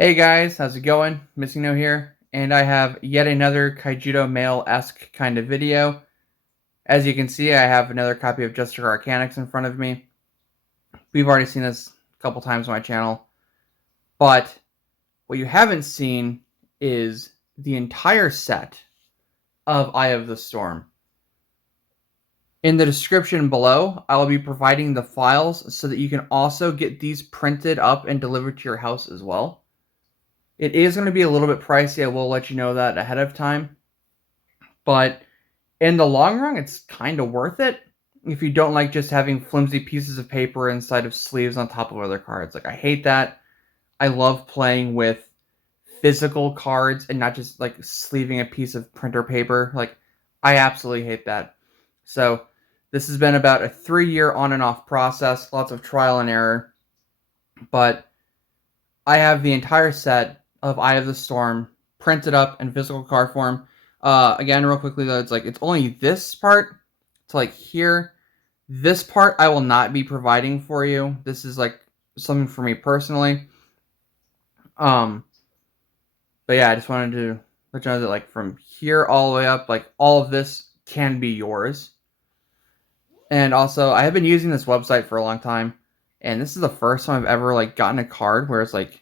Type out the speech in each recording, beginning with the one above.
Hey guys, how's it going? MissingNo here, and I have yet another Kaijudo mail-esque kind of video. As you can see, I have another copy of Justicar Arcanics in front of me. We've already seen this a couple times on my channel, but what you haven't seen is the entire set of Eye of the Storm. In the description below, I will be providing the files so that you can also get these printed up and delivered to your house as well. It is going to be a little bit pricey. I will let you know that ahead of time. But in the long run, it's kind of worth it if you don't like just having flimsy pieces of paper inside of sleeves on top of other cards. Like, I hate that. I love playing with physical cards and not just like sleeving a piece of printer paper. Like, I absolutely hate that. So this has been about a 3-year on and off process, lots of trial and error. But I have the entire set of Eye of the Storm printed up in physical card form. Again, real quickly though, it's only this part to like here. This part I will not be providing for you. This is like something for me personally. But yeah, I just wanted to let you know that like from here all the way up, like all of this can be yours. And also, I have been using this website for a long time, and this is the first time I've ever like gotten a card where it's like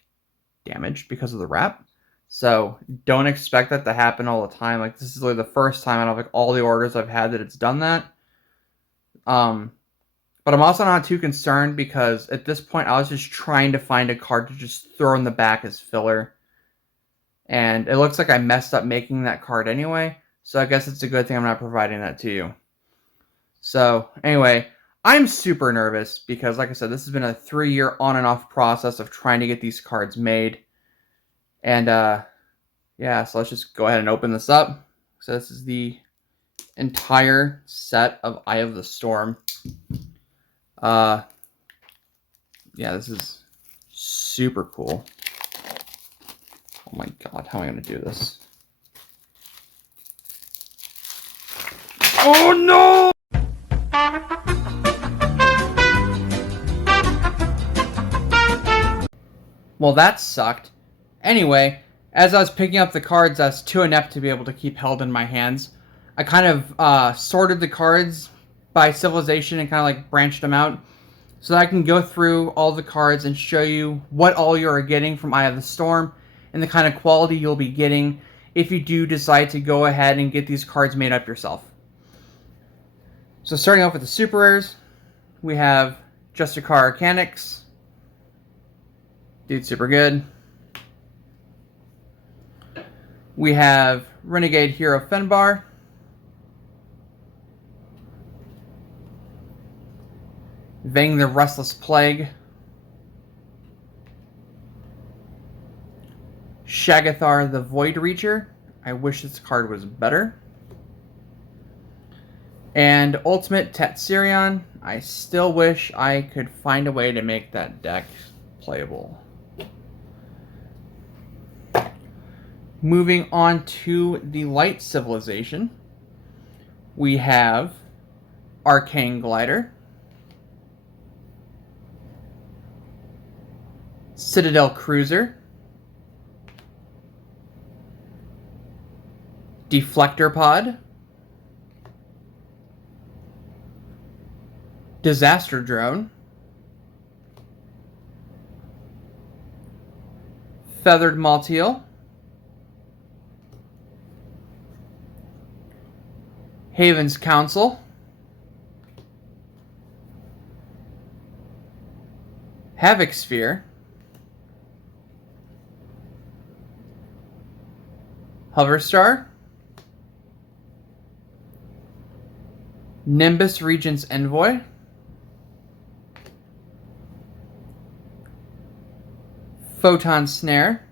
damaged because of the wrap. So don't expect that to happen all the time. Like, this is like the first time out of like all the orders I've had that it's done that. But I'm also not too concerned because at this point I was just trying to find a card to just throw in the back as filler. And it looks like I messed up making that card anyway. So I guess it's a good thing I'm not providing that to you. So anyway, I'm super nervous because, like I said, this has been a 3-year on and off process of trying to get these cards made. And yeah, so let's just go ahead and open this up. So this is the entire set of Eye of the Storm. Yeah, this is super cool. Oh my god, how am I going to do this? Oh no! Well, that sucked. Anyway, as I was picking up the cards, I was too inept to be able to keep held in my hands. I kind of sorted the cards by civilization and kind of like branched them out so that I can go through all the cards and show you what all you are getting from Eye of the Storm and the kind of quality you'll be getting if you do decide to go ahead and get these cards made up yourself. So starting off with the super rares, we have Justicar Arcanics. Dude's super good. We have Renegade Hero Fenbar. Vang the Restless Plague. Shagathar the Void Reacher. I wish this card was better. And Ultimate Tatsirion. I still wish I could find a way to make that deck playable. Moving on to the Light Civilization, we have Arcane Glider, Citadel Cruiser, Deflector Pod, Disaster Drone, Feathered Malteel, Haven's Council, Havoc Sphere, Hoverstar, Nimbus Regent's Envoy, Photon Snare,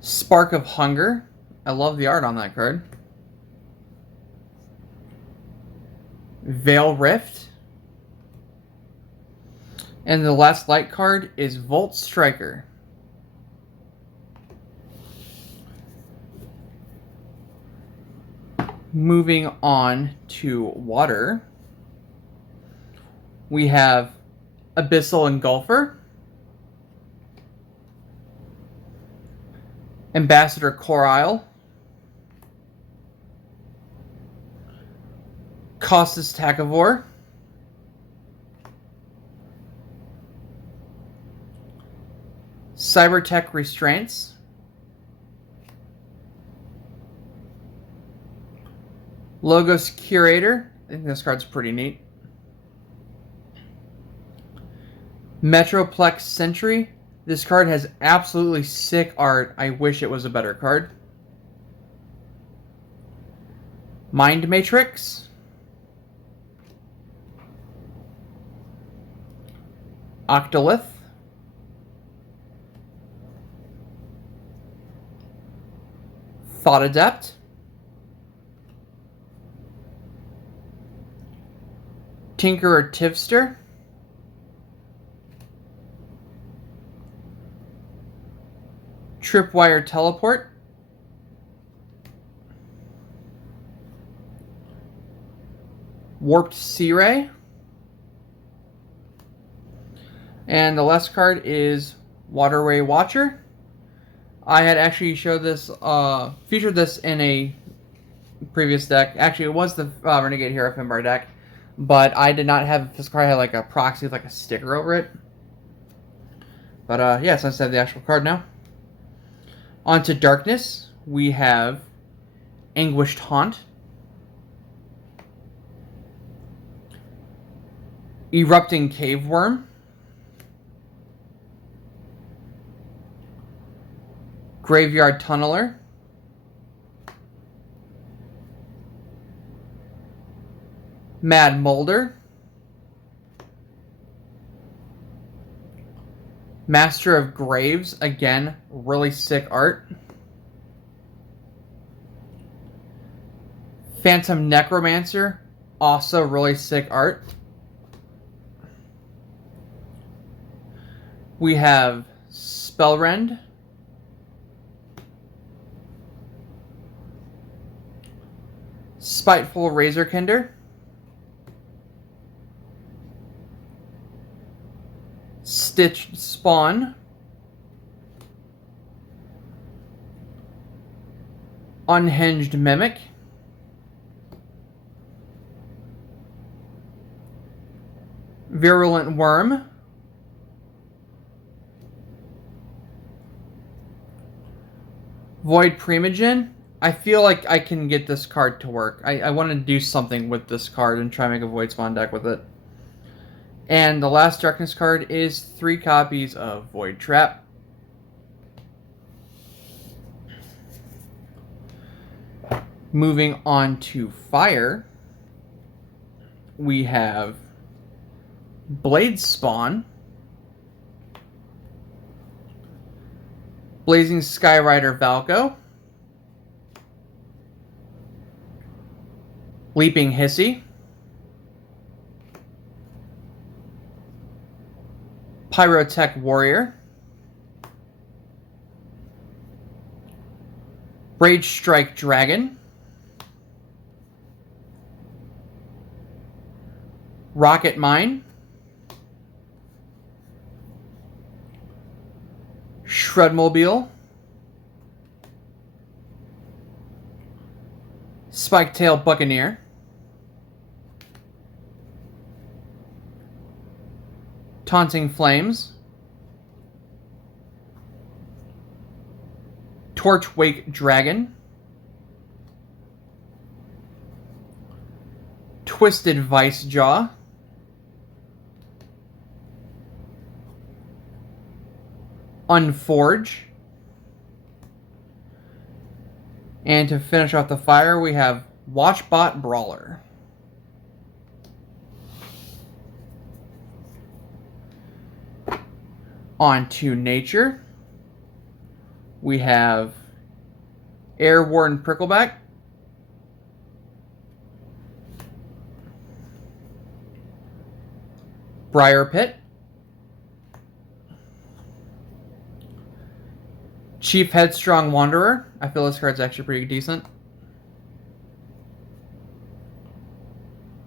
Spark of Hunger. I love the art on that card. Veil Rift. And the last light card is Volt Striker. Moving on to water, we have Abyssal Engulfer, Ambassador Corisle, Costas Takavor, Cybertech Restraints, Logos Curator, I think this card's pretty neat, Metroplex Sentry. This card has absolutely sick art. I wish it was a better card. Mind Matrix, Octolith, Thought Adept, Tinkerer Tivster, Tripwire Teleport, Warped Sea Ray, and the last card is Waterway Watcher. I had actually showed this, featured this in a previous deck. Actually, it was the Renegade Hero Finbar deck, but I did not have this card. Had like a proxy with like a sticker over it. But yeah, so let's have the actual card now. Onto Darkness, we have Anguished Haunt, Erupting Cave Worm, Graveyard Tunneler, Mad Molder, Master of Graves, again, really sick art. Phantom Necromancer, also really sick art. We have Spellrend, Spiteful Razorkinder, Stitched Spawn, Unhinged Mimic, Virulent Worm, Void Primogen. I feel like I can get this card to work. I want to do something with this card and try and make a Void Spawn deck with it. And the last Darkness card is 3 copies of Void Trap. Moving on to Fire, we have Blade Spawn, Blazing Skyrider Valko, Leaping Hissy, Pyrotech Warrior, Rage Strike Dragon, Rocket Mine, Shredmobile, Spiketail Buccaneer, Taunting Flames, Torchwake Dragon, Twisted Vicejaw, Unforge, and to finish off the fire, we have Watchbot Brawler. On to Nature, we have Airworn Prickleback, Briar Pit, Chief Headstrong Wanderer. I feel this card's actually pretty decent.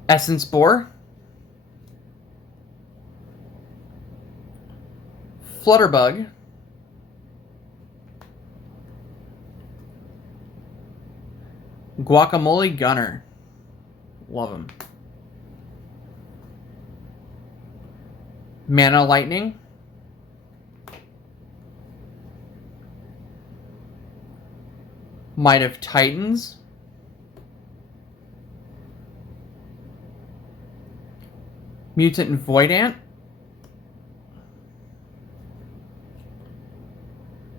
Essence Boar, Flutterbug, Guacamole Gunner, love him. Mana Lightning, Might of Titans, Mutant Voidant,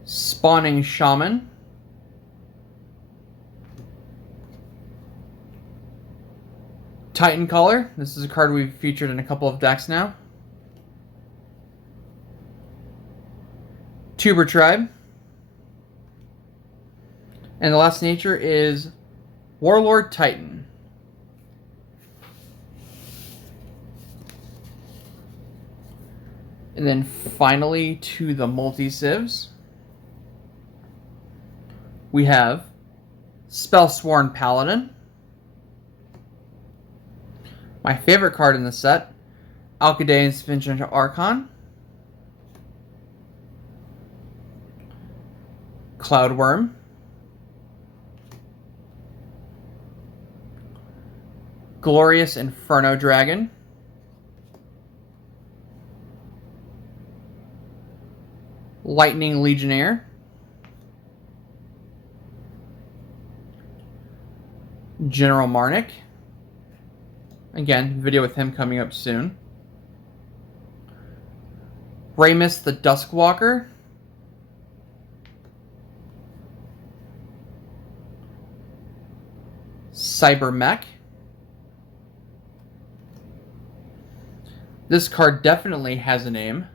Spawning Shaman, Titan Caller. This is a card we've featured in a couple of decks now. Tuber Tribe. And the last nature is Warlord Titan. And then finally to the multi-civs, we have Spellsworn Paladin. My favorite card in the set, Alcadaeus Vincent Archon. Cloudworm. Glorious Inferno Dragon. Lightning Legionnaire. General Marnik. Again, video with him coming up soon. Ramus the Duskwalker. Cybermech. This card definitely has a name.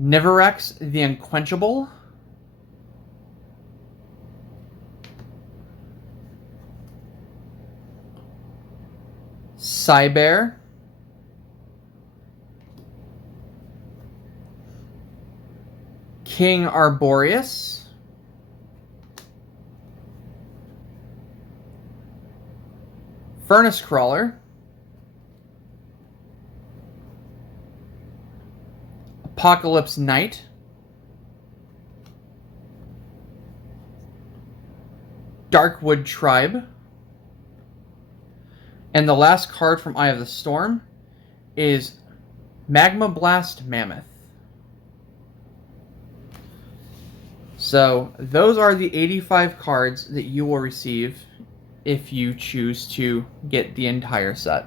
Niverex the Unquenchable. Cybear. King Arboreus. Furnace Crawler. Apocalypse Knight. Darkwood Tribe. And the last card from Eye of the Storm is Magma Blast Mammoth. So those are the 85 cards that you will receive if you choose to get the entire set.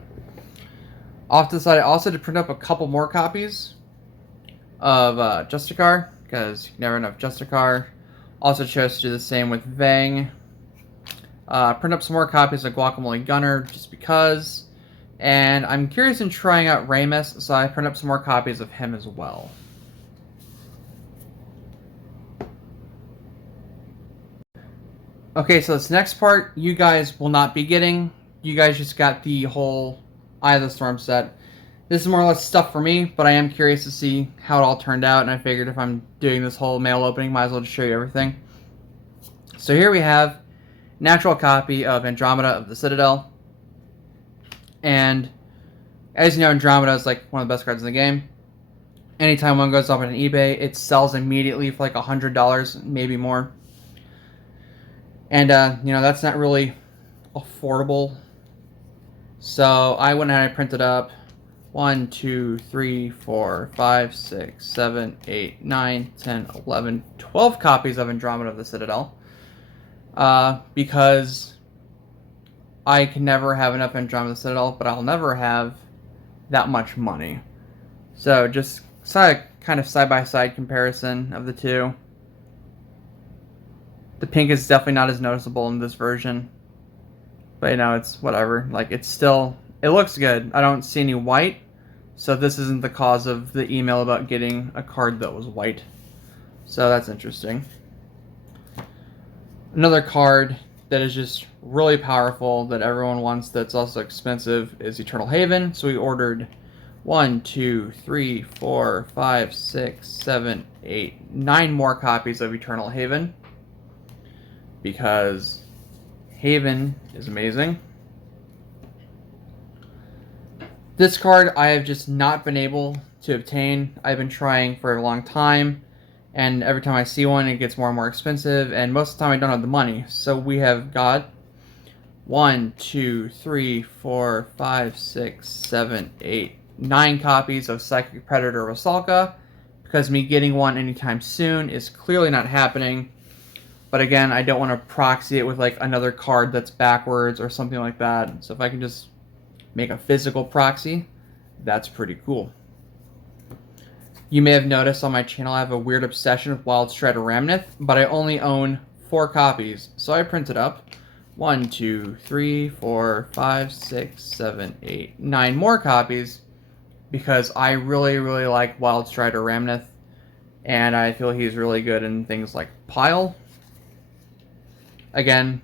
Off to the side, I also had to print up a couple more copies of Justicar, because you never know if Justicar. Also chose to do the same with Vang. Print up some more copies of Guacamole Gunner, just because. And I'm curious in trying out Ramus, so I print up some more copies of him as well. Okay, so this next part, you guys will not be getting. You guys just got the whole Eye of the Storm set. This is more or less stuff for me, but I am curious to see how it all turned out, and I figured if I'm doing this whole mail opening, might as well just show you everything. So here we have natural copy of Andromeda of the Citadel. And as you know, Andromeda is like one of the best cards in the game. Anytime one goes up on eBay, it sells immediately for like $100, maybe more. And, you know, that's not really affordable. So I went ahead and printed up 1, 2, 3, 4, 5, 6, 7, 8, 9, 10, 11, 12 copies of Andromeda of the Citadel. Because I can never have enough Andromeda of the Citadel, but I'll never have that much money. So just kind of side-by-side comparison of the two. The pink is definitely not as noticeable in this version. But, you know, it's whatever. Like, it's still... It looks good. I don't see any white. So this isn't the cause of the email about getting a card that was white. So that's interesting. Another card that is just really powerful that everyone wants that's also expensive is Eternal Haven. So we ordered 1, 2, 3, 4, 5, 6, 7, 8, 9 more copies of Eternal Haven. Because Haven is amazing. This card I have just not been able to obtain. I've been trying for a long time, and every time I see one, it gets more and more expensive, and most of the time I don't have the money. So we have got 1, 2, 3, 4, 5, 6, 7, 8, 9 copies of Psychic Predator Rusalka, because me getting one anytime soon is clearly not happening. But again, I don't want to proxy it with like another card that's backwards or something like that. So if I can just make a physical proxy, that's pretty cool. You may have noticed on my channel I have a weird obsession with Wild Strider Ramnith, but I only own 4 copies. So I printed up 1, 2, 3, 4, 5, 6, 7, 8, 9 more copies because I really, really like Wild Strider Ramnith, and I feel he's really good in things like Pile. Again,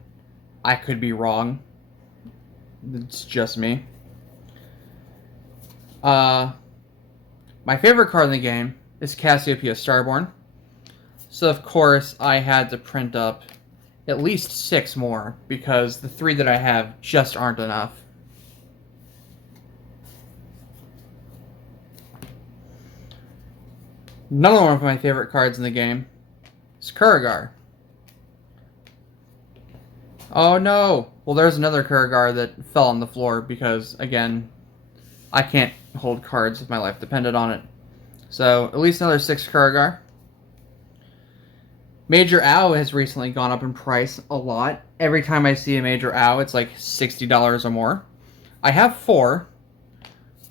I could be wrong. It's just me. My favorite card in the game is Cassiopeia Starborn. So of course I had to print up at least 6 more because the 3 that I have just aren't enough. Another one of my favorite cards in the game is Kurigar. Oh no! Well, there's another Kurigar that fell on the floor because, again, I can't hold cards if my life depended on it. So, at least another 6 Kurigar. Major Ow has recently gone up in price a lot. Every time I see a Major Ow, it's like $60 or more. I have 4,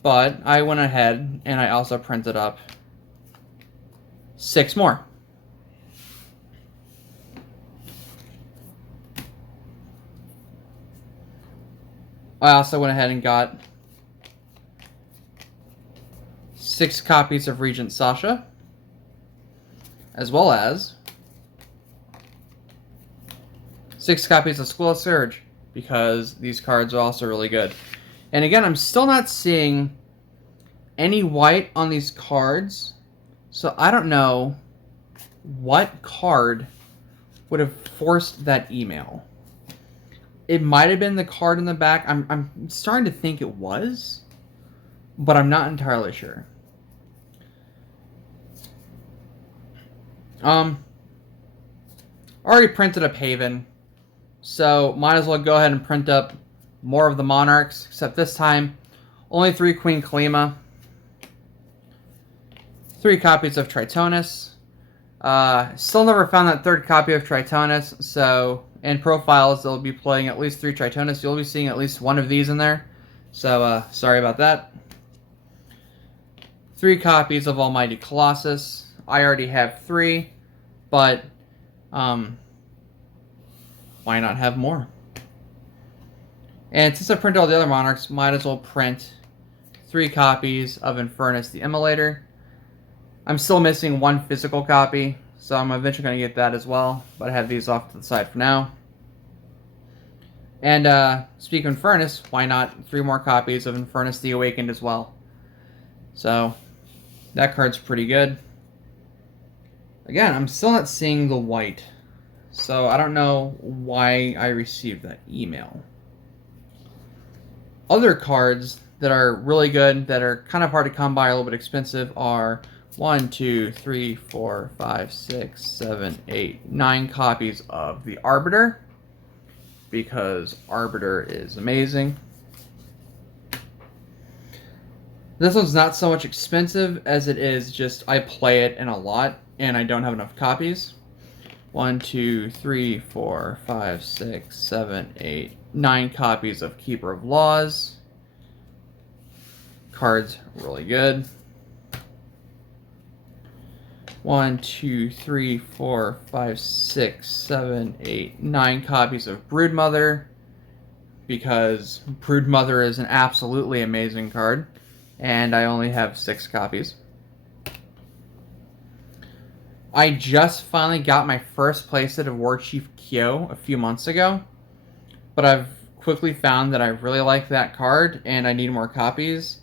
but I went ahead and I also printed up 6 more. I also went ahead and got 6 copies of Regent Sasha, as well as 6 copies of School of Surge, because these cards are also really good. And again, I'm still not seeing any white on these cards, so I don't know what card would have forced that email. It might have been the card in the back. I'm starting to think it was, but I'm not entirely sure. Already printed up Haven, so might as well go ahead and print up more of the Monarchs, except this time only 3 Queen Kalima, 3 copies of Tritonus. Still never found that 3rd copy of Tritonus, so in profiles they'll be playing at least 3 Tritonus. You'll be seeing at least one of these in there, so sorry about that. 3 copies of Almighty Colossus. I already have 3, but why not have more? And since I printed all the other Monarchs, might as well print 3 copies of Infernus the Immolator. I'm still missing 1 physical copy, so I'm eventually going to get that as well, but I have these off to the side for now. And speaking of Infernus, why not 3 more copies of Infernus the Awakened as well? So that card's pretty good. Again, I'm still not seeing the white, so I don't know why I received that email. Other cards that are really good, that are kind of hard to come by, a little bit expensive, are 1, 2, 3, 4, 5, 6, 7, 8, 9 copies of the Arbiter, because Arbiter is amazing. This one's not so much expensive as it is just I play it in a lot and I don't have enough copies. 1, 2, 3, 4, 5, 6, 7, 8, 9 copies of Keeper of Laws. Card's really good. 1, 2, 3, 4, 5, 6, 7, 8, 9 copies of Broodmother, because Broodmother is an absolutely amazing card, and I only have 6 copies. I just finally got my first playset of Warchief Kyo a few months ago, but I've quickly found that I really like that card and I need more copies.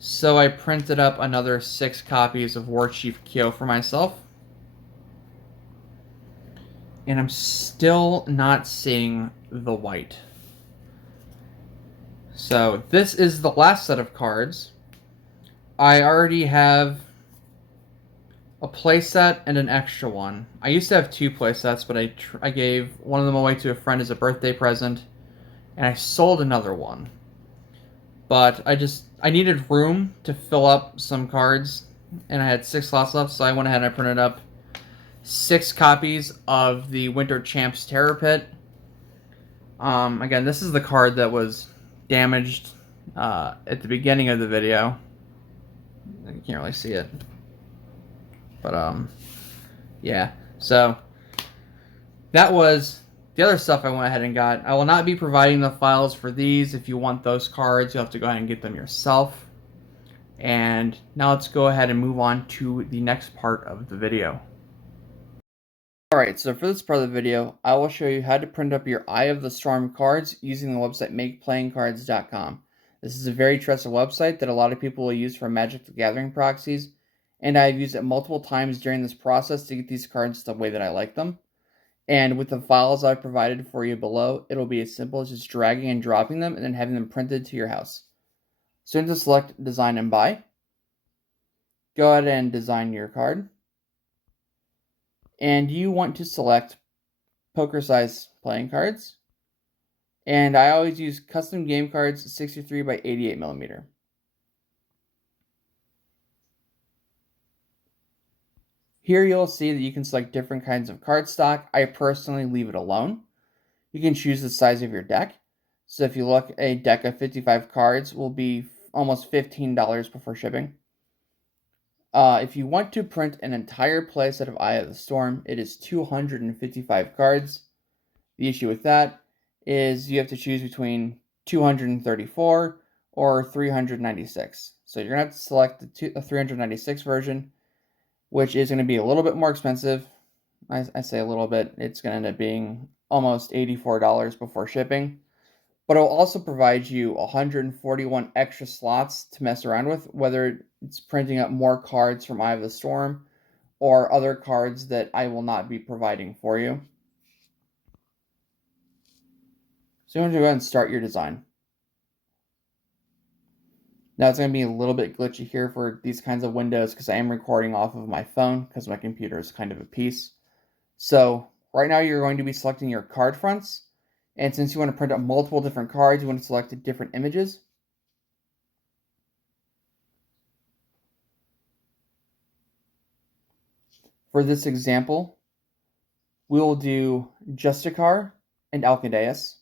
So I printed up another 6 copies of Warchief Kyo for myself. And I'm still not seeing the white. So this is the last set of cards. I already have a playset and an extra one. I used to have two playsets, but I gave one of them away to a friend as a birthday present, and I sold another one. But I needed room to fill up some cards, and I had 6 slots left, so I went ahead and I printed up 6 copies of the Winter Champs Terror Pit. Again, this is the card that was damaged at the beginning of the video. You can't really see it, but yeah. So that was the other stuff I went ahead and got. I will not be providing the files for these. If you want those cards, you'll have to go ahead and get them yourself. And now let's go ahead and move on to the next part of the video. Alright, so for this part of the video, I will show you how to print up your Eye of the Storm cards using the website makeplayingcards.com. This is a very trusted website that a lot of people will use for Magic the Gathering proxies, and I've used it multiple times during this process to get these cards the way that I like them. And with the files I've provided for you below, it'll be as simple as just dragging and dropping them and then having them printed to your house. So to select Design and Buy, go ahead and design your card. And you want to select poker size playing cards. And I always use custom game cards 63 by 88 millimeter. Here you'll see that you can select different kinds of cardstock. I personally leave it alone. You can choose the size of your deck. So if you look, a deck of 55 cards will be almost $15 before shipping. If you want to print an entire playset of Eye of the Storm, it is 255 cards. The issue with that is you have to choose between 234 or 396. So you're going to have to select the 396 version, which is going to be a little bit more expensive. I say a little bit. It's going to end up being almost $84 before shipping. But it'll also provide you 141 extra slots to mess around with, whether it's printing up more cards from Eye of the Storm or other cards that I will not be providing for you. So you want to go ahead and start your design. Now it's going to be a little bit glitchy here for these kinds of windows because I am recording off of my phone because my computer is kind of a piece. So right now you're going to be selecting your card fronts. And since you want to print out multiple different cards, you want to select different images. For this example, we will do Justicar and Alcadeus.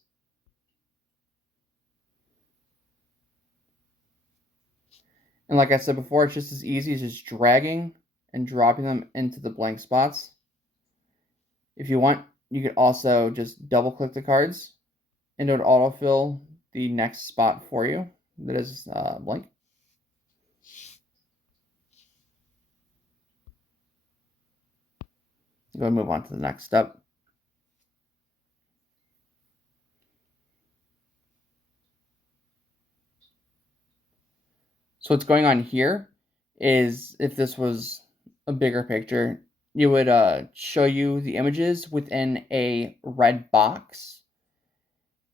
And like I said before, it's just as easy as just dragging and dropping them into the blank spots. If you want, you could also just double click the cards and it would autofill the next spot for you that is blank. Go ahead and move on to the next step. So what's going on here is, if this was a bigger picture, it would show you the images within a red box.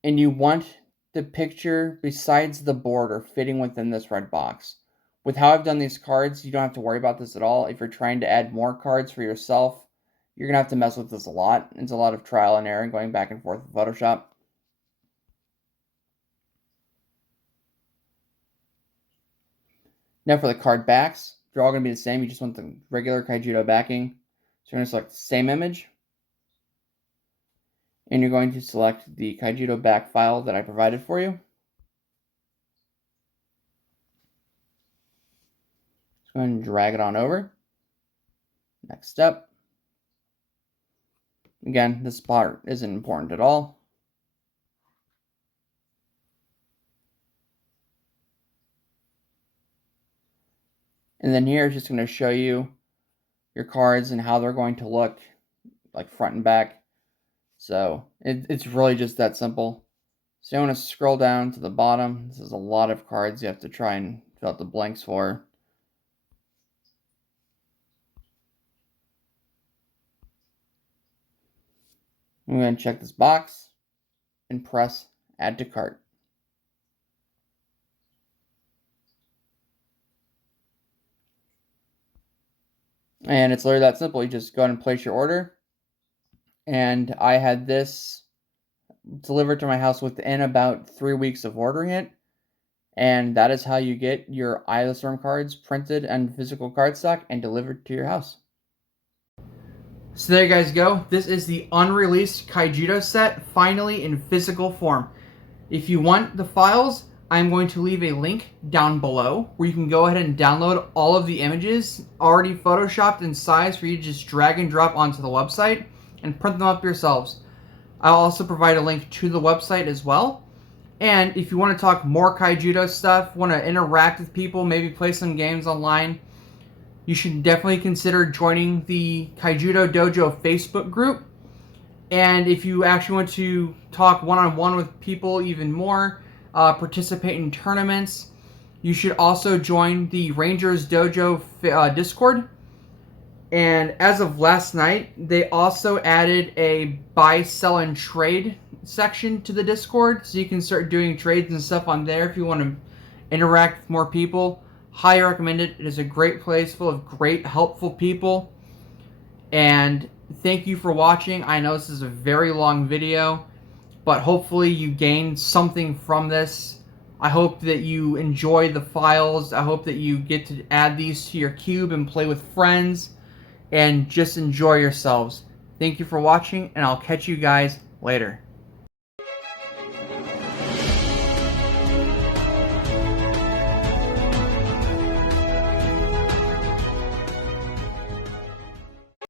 And you want the picture besides the border fitting within this red box. With how I've done these cards, you don't have to worry about this at all. If you're trying to add more cards for yourself, you're going to have to mess with this a lot. It's a lot of trial and error and going back and forth with Photoshop. Now for the card backs, they're all going to be the same. You just want the regular Kaijudo backing. So you're going to select the same image. And you're going to select the Kaijudo back file that I provided for you. Just go ahead and drag it on over. Next step. Again, this part isn't important at all. And then here it's just going to show you your cards and how they're going to look, like front and back. So it's really just that simple. So you want to scroll down to the bottom. This is a lot of cards you have to try and fill out the blanks for. I'm going to check this box and press Add to Cart. And it's literally that simple. You just go ahead and place your order. And I had this delivered to my house within about 3 weeks of ordering it. And that is how you get your Eye of the Storm cards printed and physical cardstock and delivered to your house. So there you guys go. This is the unreleased Kaijudo set, finally in physical form. If you want the files, I'm going to leave a link down below where you can go ahead and download all of the images already photoshopped in size for you to just drag and drop onto the website and print them up yourselves. I'll also provide a link to the website as well. And if you want to talk more Kaijudo stuff, want to interact with people, maybe play some games online, you should definitely consider joining the Kaijudo Dojo Facebook group. And if you actually want to talk one-on-one with people even more, participate in tournaments, you should also join the Rangers Dojo Discord. And as of last night, they also added a buy, sell, and trade section to the Discord, so you can start doing trades and stuff on there if you want to interact with more people. Highly recommend it. It is a great place full of great, helpful people. And thank you for watching. I know this is a very long video, but hopefully you gained something from this. I hope that you enjoy the files. I hope that you get to add these to your cube and play with friends and just enjoy yourselves. Thank you for watching, and I'll catch you guys later.